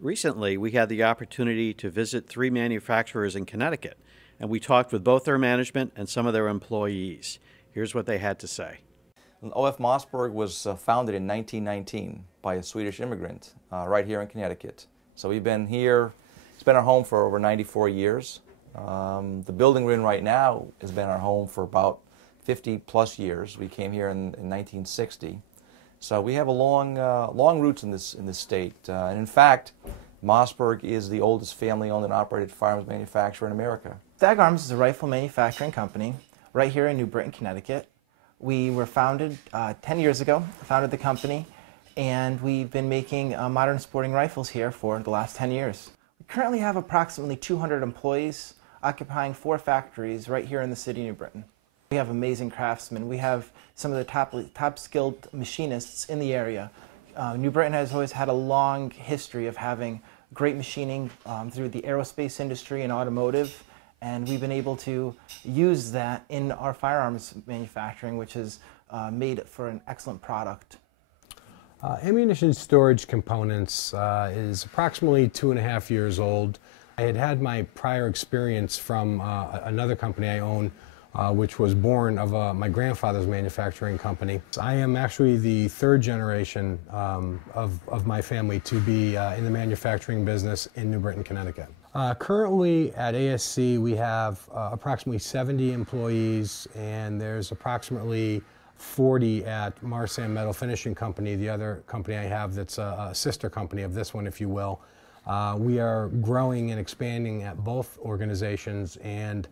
Recently, we had the opportunity to visit three manufacturers in Connecticut, and we talked with both their management and some of their employees. Here's what they had to say. OF Mossberg was founded in 1919 by a Swedish immigrant right here in Connecticut. So we've been here, it's been our home for over 94 years. The building we're in right now has been our home for about 50 plus years. We came here in 1960. So we have a long roots in this state. And in fact, Mossberg is the oldest family-owned and operated firearms manufacturer in America. Stag Arms is a rifle manufacturing company right here in New Britain, Connecticut. We were founded 10 years ago, founded the company, and we've been making modern sporting rifles here for the last 10 years. We currently have approximately 200 employees occupying 4 factories right here in the city of New Britain. We have amazing craftsmen. We have some of the top skilled machinists in the area. New Britain has always had a long history of having great machining through the aerospace industry and automotive, and we've been able to use that in our firearms manufacturing, which has made for an excellent product. Ammunition Storage Components is approximately 2.5 years old. I had my prior experience from another company I own, which was born of my grandfather's manufacturing company. I am actually the 3rd generation of my family to be in the manufacturing business in New Britain, Connecticut. Currently at ASC we have approximately 70 employees, and there's approximately 40 at Marsam Metal Finishing Company, the other company I have that's a sister company of this one, if you will. We are growing and expanding at both organizations, and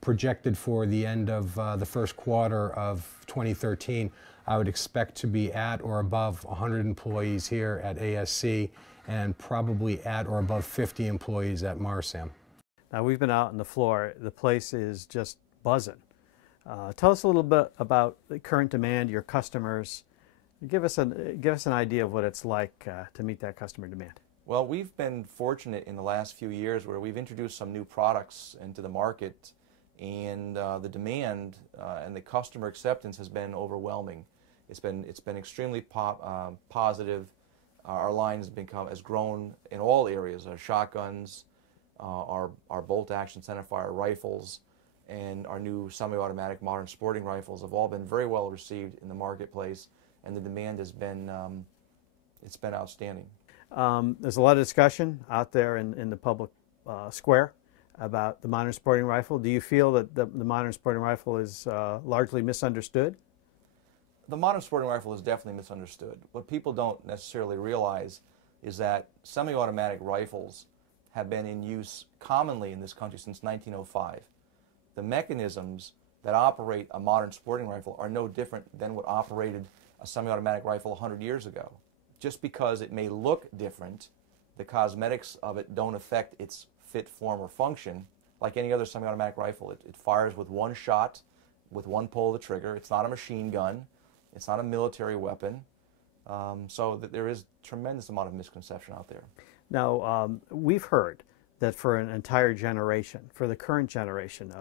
projected for the end of the first quarter of 2013, I would expect to be at or above 100 employees here at ASC, and probably at or above 50 employees at Marsam. Now, we've been out on the floor. The place is just buzzing. Tell us a little bit about the current demand, your customers. Give us an idea of what it's like to meet that customer demand. Well, we've been fortunate in the last few years where we've introduced some new products into the market, and the demand and the customer acceptance has been overwhelming. It's been extremely positive. Our line has grown in all areas. Our shotguns, our bolt-action centerfire rifles, and our new semi-automatic modern sporting rifles have all been very well received in the marketplace, and the demand has been it's been outstanding. There's a lot of discussion out there in the public square about the modern sporting rifle. Do you feel that the modern sporting rifle is largely misunderstood? The modern sporting rifle is definitely misunderstood. What people don't necessarily realize is that semi-automatic rifles have been in use commonly in this country since 1905. The mechanisms that operate a modern sporting rifle are no different than what operated a semi-automatic rifle 100 years ago. Just because it may look different, the cosmetics of it don't affect its fit, form, or function. Like any other semi-automatic rifle, it fires with one shot, with one pull of the trigger. It's not a machine gun. It's not a military weapon. So there is a tremendous amount of misconception out there. Now, we've heard that for an entire generation, for the current generation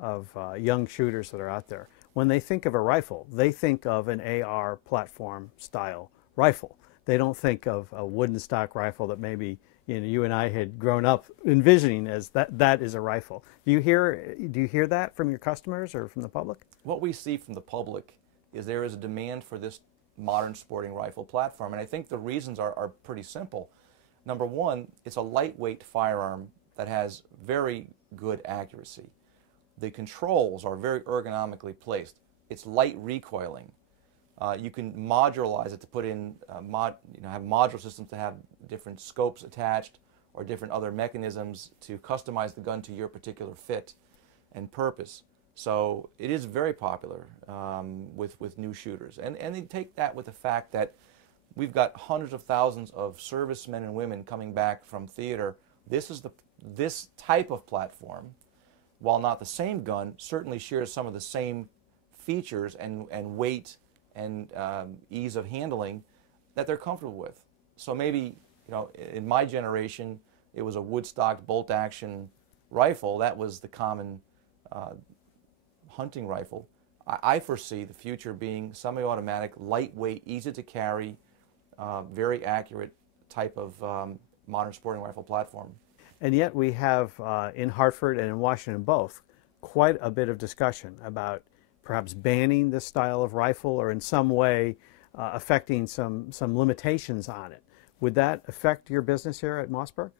of young shooters that are out there, when they think of a rifle, they think of an AR platform style rifle. They don't think of a wooden stock rifle that maybe you and I had grown up envisioning as that is a rifle. Do you hear that from your customers or from the public? What we see from the public is there is a demand for this modern sporting rifle platform, and I think the reasons are pretty simple. Number one, it's a lightweight firearm that has very good accuracy. The controls are very ergonomically placed. It's light recoiling. You can modularize it to put in, have modular systems to have different scopes attached or different other mechanisms to customize the gun to your particular fit and purpose. So it is very popular with new shooters. And they take that with the fact that we've got hundreds of thousands of servicemen and women coming back from theater. This type of platform, while not the same gun, certainly shares some of the same features and weight and ease of handling that they're comfortable with. So maybe, in my generation, it was a woodstock bolt-action rifle. That was the common hunting rifle. I foresee the future being semi-automatic, lightweight, easy to carry, very accurate type of modern sporting rifle platform. And yet we have in Hartford and in Washington both quite a bit of discussion about perhaps banning this style of rifle or in some way affecting some limitations on it. Would that affect your business here at Mossberg?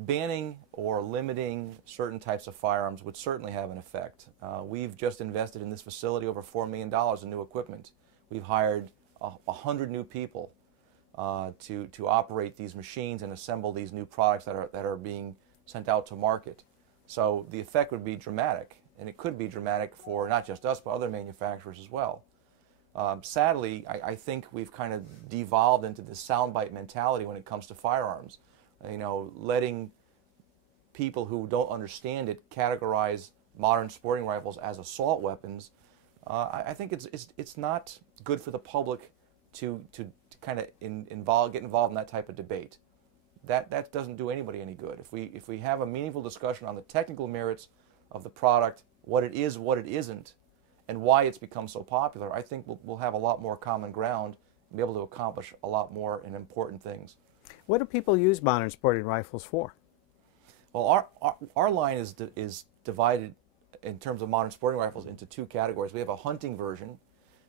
Banning or limiting certain types of firearms would certainly have an effect. We've just invested in this facility over $4 million in new equipment. We've hired 100 new people to operate these machines and assemble these new products that are being sent out to market. So the effect would be dramatic, and it could be dramatic for not just us but other manufacturers as well. Sadly, I think we've kind of devolved into this soundbite mentality when it comes to firearms. You know, letting people who don't understand it categorize modern sporting rifles as assault weapons. I think it's not good for the public to kind of get involved in that type of debate. That doesn't do anybody any good. If we have a meaningful discussion on the technical merits of the product, what it is, what it isn't, and why it's become so popular, I think we'll have a lot more common ground and be able to accomplish a lot more and important things. What do people use modern sporting rifles for? Well, our line is divided in terms of modern sporting rifles into two categories. We have a hunting version,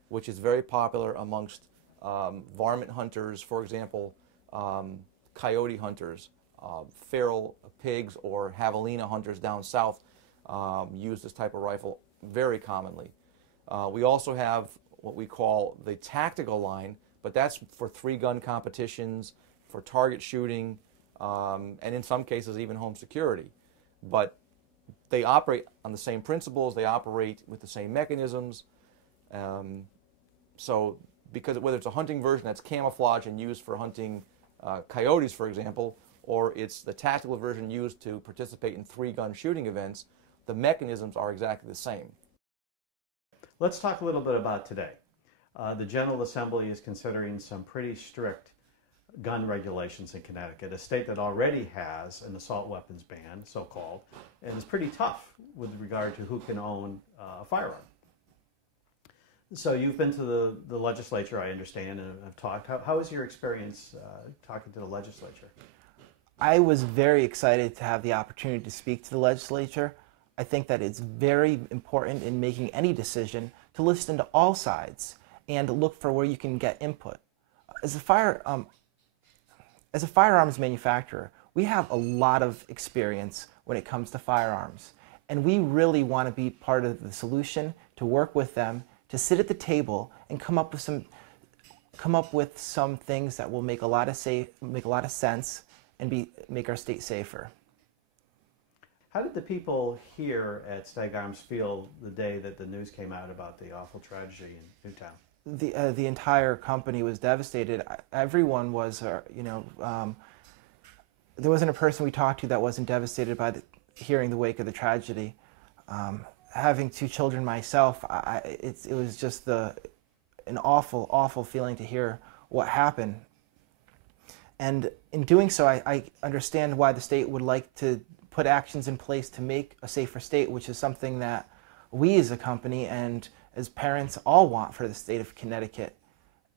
which is very popular amongst varmint hunters, for example, coyote hunters, feral pigs or javelina hunters down south use this type of rifle very commonly. We also have what we call the tactical line, but that's for 3-gun competitions, for target shooting, and in some cases even home security. But they operate on the same principles, they operate with the same mechanisms. So because whether it's a hunting version that's camouflage and used for hunting coyotes, for example, or it's the tactical version used to participate in 3-gun shooting events, the mechanisms are exactly the same. Let's talk a little bit about today. The General Assembly is considering some pretty strict gun regulations in Connecticut, a state that already has an assault weapons ban, so-called, and is pretty tough with regard to who can own a firearm. So you've been to the legislature, I understand, and have talked. How is your experience talking to the legislature? I was very excited to have the opportunity to speak to the legislature. I think that it's very important in making any decision to listen to all sides and look for where you can get input. As a firearms manufacturer, we have a lot of experience when it comes to firearms, and we really want to be part of the solution, to work with them, to sit at the table and come up with some things that will make a lot of sense and make our state safer. How did the people here at Stag Arms feel the day that the news came out about the awful tragedy in Newtown? The entire company was devastated. Everyone was, there wasn't a person we talked to that wasn't devastated by hearing the wake of the tragedy. Having 2 children myself, it was just an awful feeling to hear what happened. And in doing so, I understand why the state would like to put actions in place to make a safer state, which is something that we as a company and as parents all want for the state of Connecticut.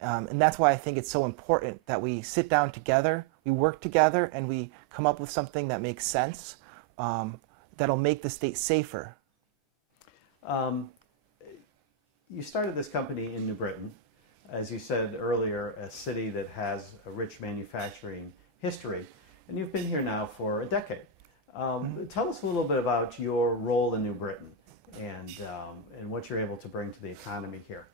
And that's why I think it's so important that we sit down together, we work together, and we come up with something that makes sense, that'll make the state safer. You started this company in New Britain, as you said earlier, a city that has a rich manufacturing history, and you've been here now for a decade. Tell us a little bit about your role in New Britain and what you're able to bring to the economy here.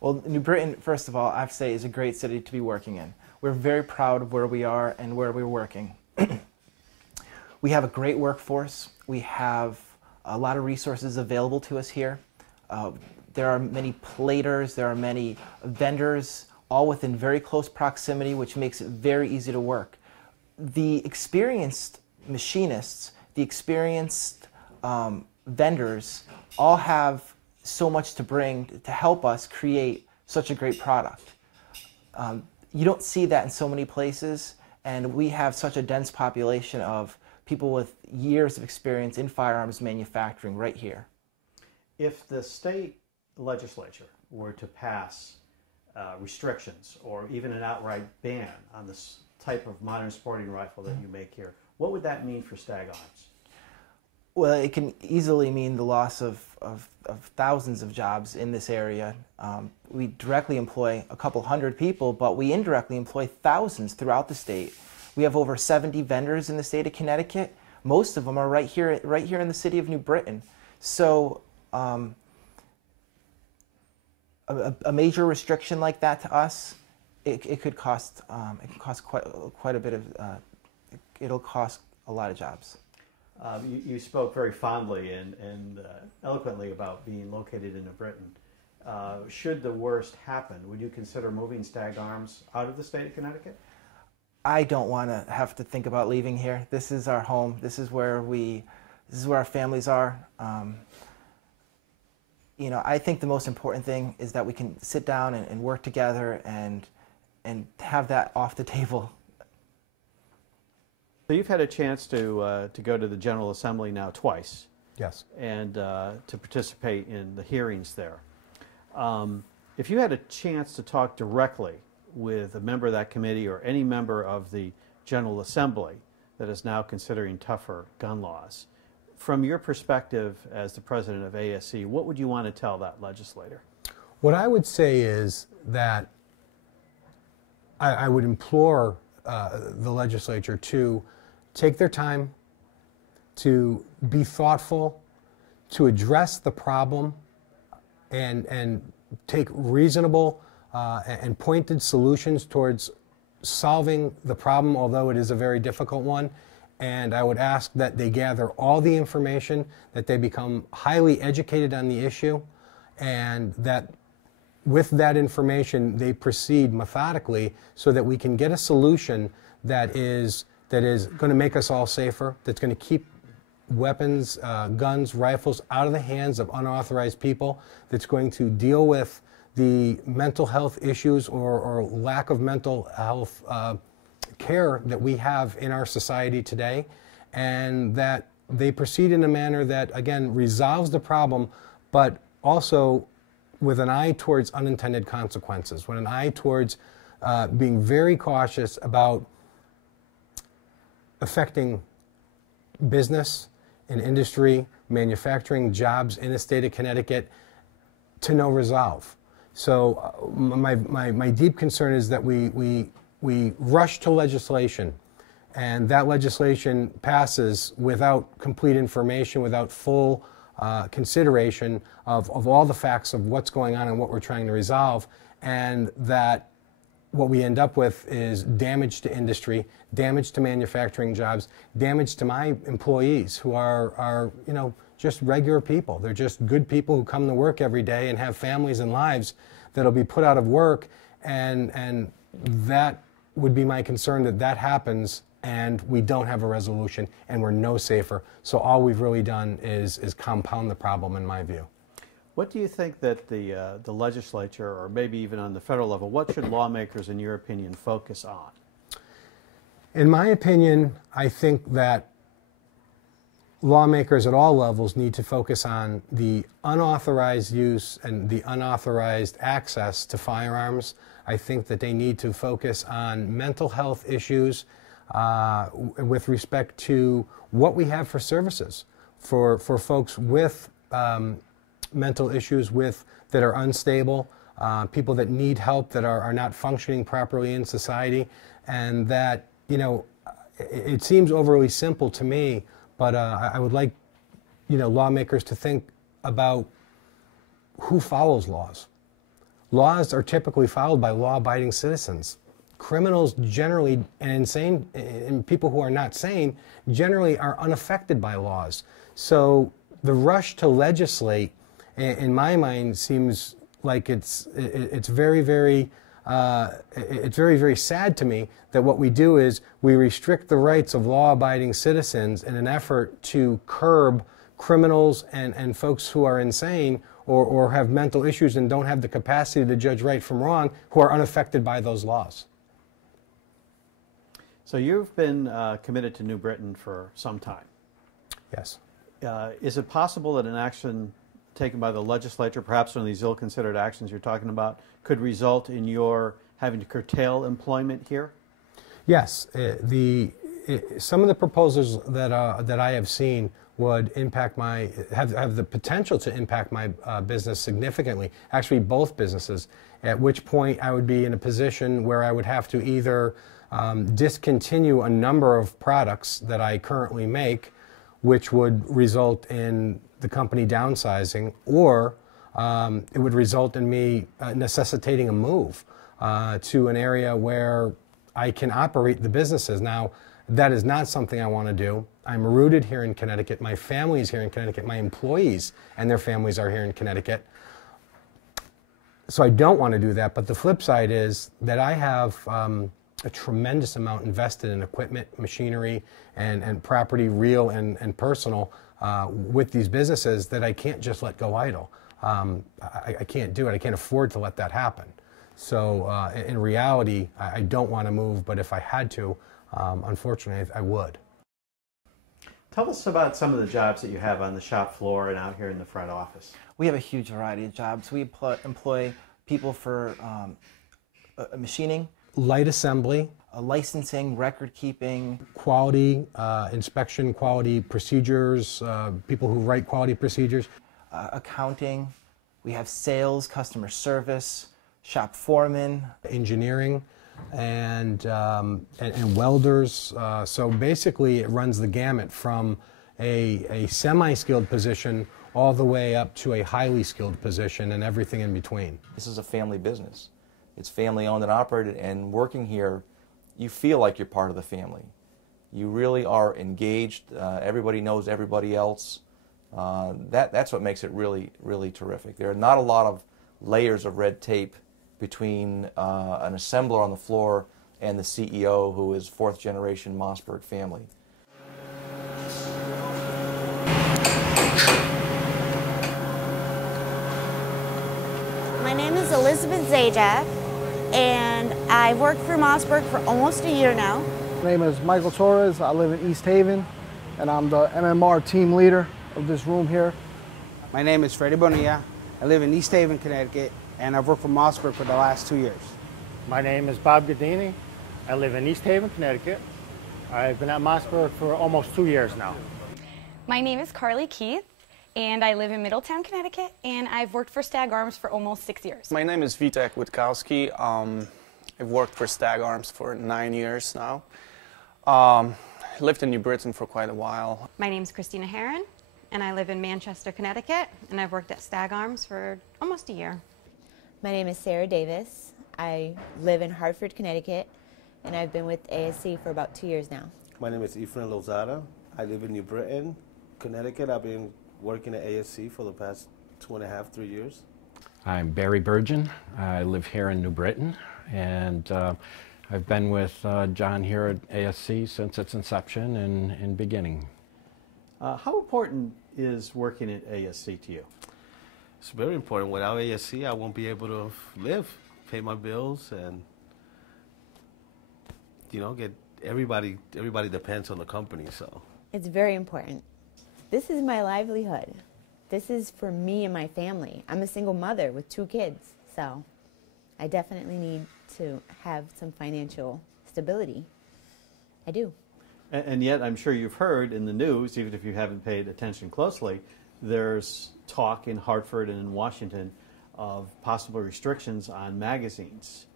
Well, New Britain, first of all, I have to say, is a great city to be working in. We're very proud of where we are and where we're working. We have a great workforce. We have a lot of resources available to us here. There are many platers, there are many vendors, all within very close proximity, which makes it very easy to work. The experienced machinists, the experienced vendors, all have so much to bring to help us create such a great product. You don't see that in so many places, and we have such a dense population of people with years of experience in firearms manufacturing right here. If the state legislature were to pass restrictions or even an outright ban on this type of modern sporting rifle that you make here, what would that mean for Stag Arms? Well, it can easily mean the loss of thousands of jobs in this area. We directly employ a couple hundred people, but we indirectly employ thousands throughout the state. We have over 70 vendors in the state of Connecticut. Most of them are right here in the city of New Britain. So a major restriction like that to us, it could cost quite a bit of. It'll cost a lot of jobs. You spoke very fondly and eloquently about being located in New Britain. Should the worst happen, would you consider moving Stag Arms out of the state of Connecticut? I don't want to have to think about leaving here. This is our home. This is where our families are. You know, I think the most important thing is that we can sit down and work together and have that off the table. So you've had a chance to go to the General Assembly now twice. Yes. And to participate in the hearings there. If you had a chance to talk directly with a member of that committee or any member of the General Assembly that is now considering tougher gun laws, from your perspective as the president of ASC, what would you want to tell that legislator? What I would say is that I would implore the legislature to take their time, to be thoughtful, to address the problem, and take reasonable and pointed solutions towards solving the problem, although it is a very difficult one. And I would ask that they gather all the information, that they become highly educated on the issue, and that with that information they proceed methodically so that we can get a solution that is going to make us all safer, that's going to keep weapons, guns, rifles out of the hands of unauthorized people, that's going to deal with the mental health issues or lack of mental health care that we have in our society today, and that they proceed in a manner that, again, resolves the problem, but also with an eye towards unintended consequences, with an eye towards being very cautious about affecting business and industry, manufacturing, jobs in the state of Connecticut to no resolve. So my deep concern is that we rush to legislation, and that legislation passes without complete information, without full consideration of all the facts of what's going on and what we're trying to resolve, and that what we end up with is damage to industry, damage to manufacturing jobs, damage to my employees who are you know, just regular people. They're just good people who come to work every day and have families and lives that'll be put out of work, and that would be my concern, that happens and we don't have a resolution and we're no safer. So all we've really done is compound the problem, in my view. What do you think that the legislature, or maybe even on the federal level, what should lawmakers, in your opinion, focus on? In my opinion, I think that lawmakers at all levels need to focus on the unauthorized use and the unauthorized access to firearms. I think that they need to focus on mental health issues with respect to what we have for services for folks with mental issues that are unstable, people that need help, that are not functioning properly in society, and that, you know, it seems overly simple to me, but I would like, you know, lawmakers to think about who follows laws. Laws are typically followed by law-abiding citizens. Criminals generally, and insane, and people who are not sane, generally are unaffected by laws. So the rush to legislate, in my mind, seems like it's very, very sad to me that what we do is we restrict the rights of law-abiding citizens in an effort to curb criminals and folks who are insane or have mental issues and don't have the capacity to judge right from wrong, who are unaffected by those laws. So you've been committed to New Britain for some time. Yes. Is it possible that an action taken by the legislature, perhaps one of these ill-considered actions you're talking about, could result in your having to curtail employment here? Yes, some of the proposals that I have seen would impact have the potential to impact my business significantly. Actually, both businesses. At which point I would be in a position where I would have to either discontinue a number of products that I currently make, which would result in the company downsizing, or it would result in me necessitating a move to an area where I can operate the businesses. Now, that is not something I want to do. I'm rooted here in Connecticut. My family is here in Connecticut. My employees and their families are here in Connecticut. So I don't want to do that. But the flip side is that I have a tremendous amount invested in equipment, machinery, and property, real and personal, with these businesses that I can't just let go idle. I can't do it. I can't afford to let that happen. So in reality, I don't want to move, but if I had to, unfortunately, I would. Tell us about some of the jobs that you have on the shop floor and out here in the front office. We have a huge variety of jobs. We employ people for machining, Light assembly, licensing, record keeping, quality inspection, quality procedures, people who write quality procedures. accounting. We have sales, customer service, shop foreman, engineering, and welders. So basically, it runs the gamut from a semi-skilled position all the way up to a highly skilled position and everything in between. This is a family business. It's family owned and operated, and working here, you feel like you're part of the family. You really are engaged. Everybody knows everybody else. That's what makes it really, really terrific. There are not a lot of layers of red tape between an assembler on the floor and the CEO, who is fourth generation Mossberg family. My name is Elizabeth Zajac, and I've worked for Mossberg for almost a year now. My name is Michael Torres. I live in East Haven, and I'm the MMR team leader of this room here. My name is Freddie Bonilla. I live in East Haven, Connecticut, and I've worked for Mossberg for the last 2 years. My name is Bob Gadini. I live in East Haven, Connecticut. I've been at Mossberg for almost 2 years now. My name is Carly Keith, and I live in Middletown, Connecticut, and I've worked for Stag Arms for almost 6 years. My name is Vitek Witkowski. I've worked for Stag Arms for 9 years now. I lived in New Britain for quite a while. My name is Christina Herron, and I live in Manchester, Connecticut, and I've worked at Stag Arms for almost a year. My name is Sarah Davis. I live in Hartford, Connecticut, and I've been with ASC for about 2 years now. My name is Ephraim Lozada. I live in New Britain, Connecticut. I've been working at ASC for the past 2.5, 3 years. I'm Barry Burgeon. I live here in New Britain, and I've been with John here at ASC since its inception and beginning. How important is working at ASC to you? It's very important. Without ASC, I won't be able to live, pay my bills, and get everybody depends on the company. So it's very important. This is my livelihood. This is for me and my family. I'm a single mother with 2 kids, so I definitely need to have some financial stability. I do. And yet, I'm sure you've heard in the news, even if you haven't paid attention closely, there's talk in Hartford and in Washington of possible restrictions on magazines.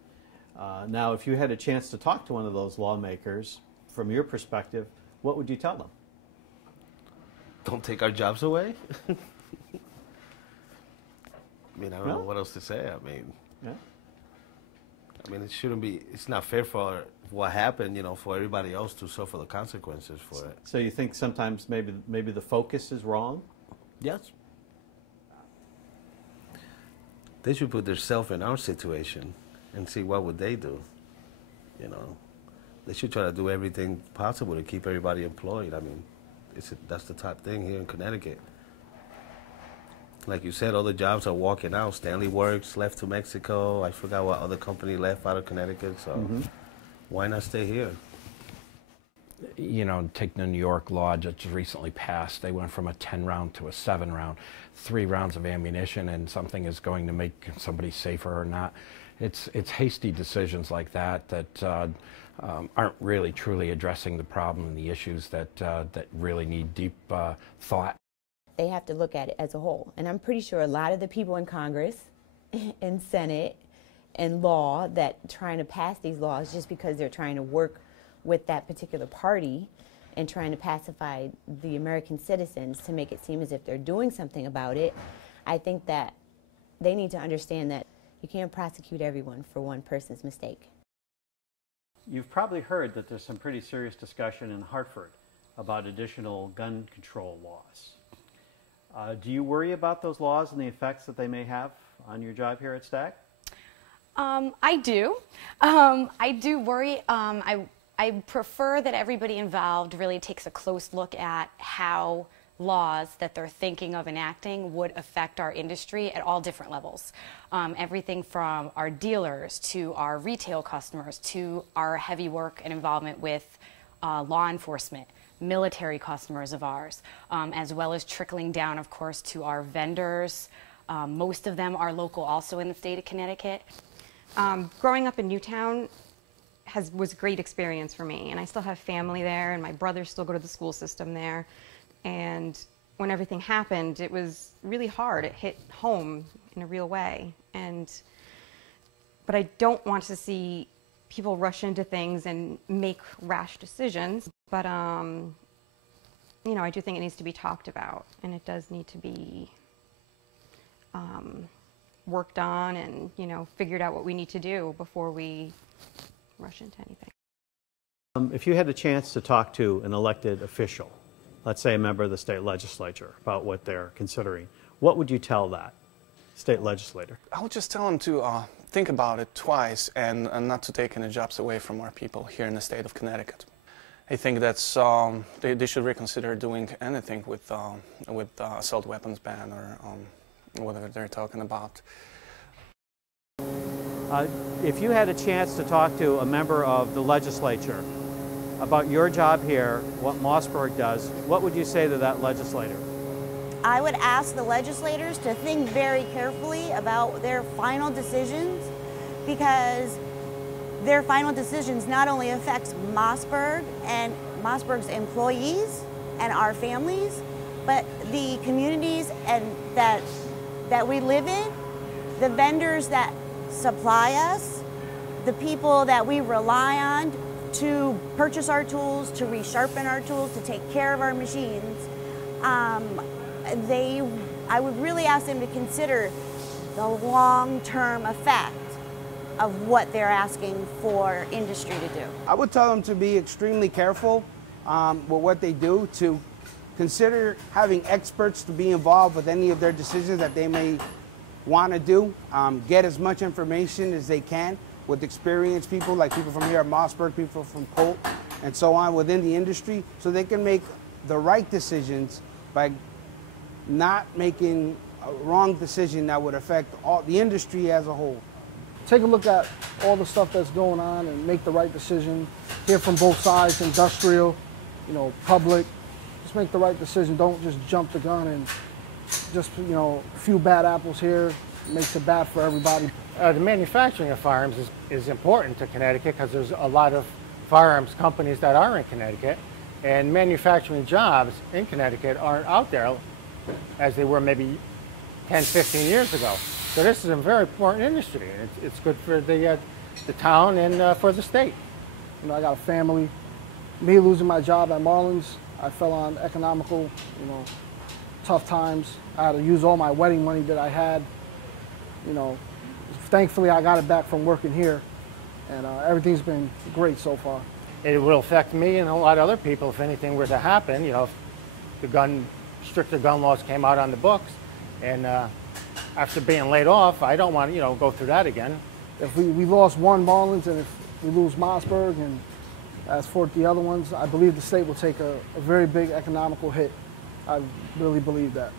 Now, if you had a chance to talk to one of those lawmakers, from your perspective, what would you tell them? Don't take our jobs away. I don't know what else to say. It shouldn't be, it's not fair for what happened, for everybody else to suffer the consequences for it. So you think sometimes maybe the focus is wrong? Yes. They should put themselves in our situation and see what would they do. They should try to do everything possible to keep everybody employed. That's the top thing here in Connecticut. Like you said, all the jobs are walking out. Stanley Works left to Mexico. I forgot what other company left out of Connecticut. So why not stay here? Take the New York law just recently passed. They went from a 10-round to a 7-round, 3 rounds of ammunition, and something is going to make somebody safer or not. it's hasty decisions like that that aren't really truly addressing the problem and the issues that really need deep thought. They have to look at it as a whole. And I'm pretty sure a lot of the people in Congress and Senate and law that trying to pass these laws just because they're trying to work with that particular party and trying to pacify the American citizens to make it seem as if they're doing something about it, I think that they need to understand that you can't prosecute everyone for one person's mistake. You've probably heard that there's some pretty serious discussion in Hartford about additional gun control laws. Do you worry about those laws and the effects that they may have on your job here at STAG? I do. I do worry. I prefer that everybody involved really takes a close look at how laws that they're thinking of enacting would affect our industry at all different levels. Everything from our dealers to our retail customers to our heavy work and involvement with law enforcement, military customers of ours, as well as trickling down, of course, to our vendors. Most of them are local also in the state of Connecticut. Growing up in Newtown was a great experience for me, and I still have family there, and my brothers still go to the school system there. And when everything happened, it was really hard. It hit home in a real way. But I don't want to see people rush into things and make rash decisions. But, you know, I do think it needs to be talked about, and it does need to be worked on and, you know, figured out what we need to do before we rush into anything. If you had a chance to talk to an elected official, let's say a member of the state legislature, about what they're considering, what would you tell that state legislator? I would just tell them to think about it twice and not to take any jobs away from our people here in the state of Connecticut. I think that's they should reconsider doing anything with assault weapons ban or whatever they're talking about. If you had a chance to talk to a member of the legislature about your job here, what Mossberg does, what would you say to that legislator? I would ask the legislators to think very carefully about their final decisions, because their final decisions not only affects Mossberg and Mossberg's employees and our families, but the communities that we live in, the vendors that supply us, the people that we rely on to purchase our tools, to resharpen our tools, to take care of our machines. I would really ask them to consider the long-term effect of what they're asking for industry to do. I would tell them to be extremely careful with what they do, to consider having experts to be involved with any of their decisions that they may want to do. Get as much information as they can with experienced people, like people from here at Mossberg, people from Colt, and so on within the industry, so they can make the right decisions by not making a wrong decision that would affect all the industry as a whole. Take a look at all the stuff that's going on and make the right decision. Hear from both sides, industrial, you know, public. Just make the right decision. Don't just jump the gun and just, you know, a few bad apples here makes it bad for everybody. The manufacturing of firearms is important to Connecticut because there's a lot of firearms companies that are in Connecticut, and manufacturing jobs in Connecticut aren't out there as they were maybe 10, 15 years ago. So this is a very important industry, and it's good for the town and for the state. You know, I got a family. Me losing my job at Marlins, I fell on economical, you know, tough times. I had to use all my wedding money that I had. You know, thankfully I got it back from working here, and everything's been great so far. It will affect me and a lot of other people if anything were to happen. You know, if the stricter gun laws came out on the books, and after being laid off, I don't want to, you know, go through that again. If we lost one Marlins, and if we lose Mossberg, and as for the other ones, I believe the state will take a very big economical hit. I really believe that.